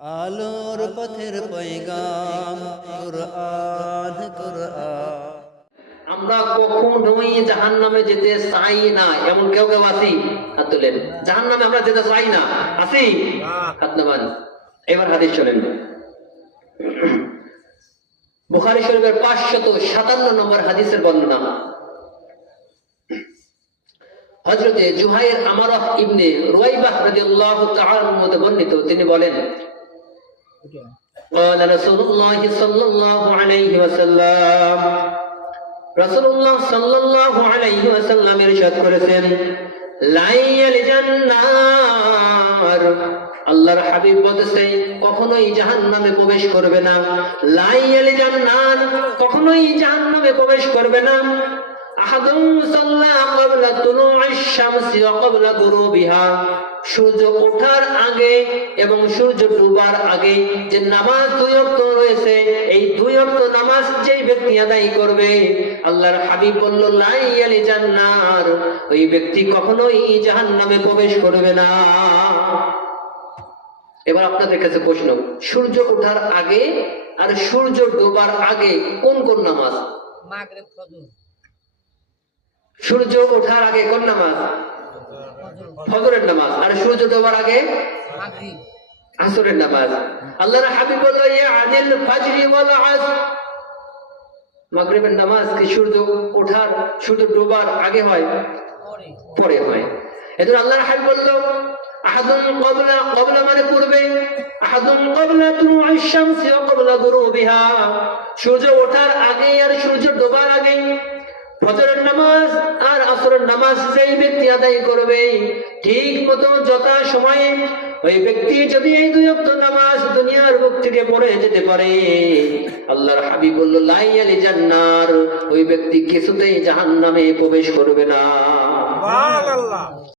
আলোর পথের পয়গাম কুরআন কুরআন। আমরা কখনোই জাহান নামে যেতে চাই না এমন কেউ কেউ আছি? হাত তোলেন। জাহান নামে আমরা যেতে চাই না। আছি? হাত নামান। এবার হাদিস চলেন বুখারী শরীফের পাঁচশত সাতান্ন নম্বর হাদিসের বর্ণনা। হজরতে জুহাইর আমারহ ইবনে রুয়াইবাহ রাদিয়াল্লাহু তাআলার মধ্যে বর্ণিত তিনি বলেন قال رسول الله صلى الله عليه وسلم রাসূলুল্লাহ সাল্লাল্লাহু আলাইহি ওয়াসাল্লাম ইরশাদ করেছেন লাইয়াল জান্নার আল্লাহর হাবিব বলেছে কখনোই জাহান্নামে প্রবেশ করবে না লাইয়াল জান্নার কখনোই জাহান্নামে প্রবেশ করবে না ব্যক্তি জান্নার। ওই ব্যক্তি কখনোই প্রবেশ করবে না। এবার আপনাদের কাছে প্রশ্ন, সূর্য ওঠার আগে আর সূর্য ডোবার আগে কোন কোন নামাজ? সূর্য ওঠার আগে কোন নামাজ? ফজরের নামাজ। আর সূর্য ডোবার আগে? আসরের নামাজ। আল্লাহর হাবিব বলল আদিল ফাজরি ওয়াল মাগরিবের নামাজ কি সূর্য ওঠার, সূর্য ডোবার আগে হয়? পরে হয়। এজন্য আল্লাহর হাবিব বলল, আহাদুন ক্বাবলা ক্বাবলা মানে পূর্বে। আহাদুন ক্বাবলা তুলুইশ শামসি গুরুবিহা। সূর্য ওঠার আগে আর সূর্য ডোবার আগে। ফজরের আসরের নামাজ যেই ব্যক্তি আদায় করবে, ঠিক মতো যথা সময়ে ওই ব্যক্তি যদি এই দুই অক্ত নামাজ দুনিয়ার বুক থেকে পড়ে যেতে পারে। আল্লাহর হাবি বলল, লাই আলি জান্নার। ওই ব্যক্তি কিছুতেই জাহান্নামে প্রবেশ করবে না।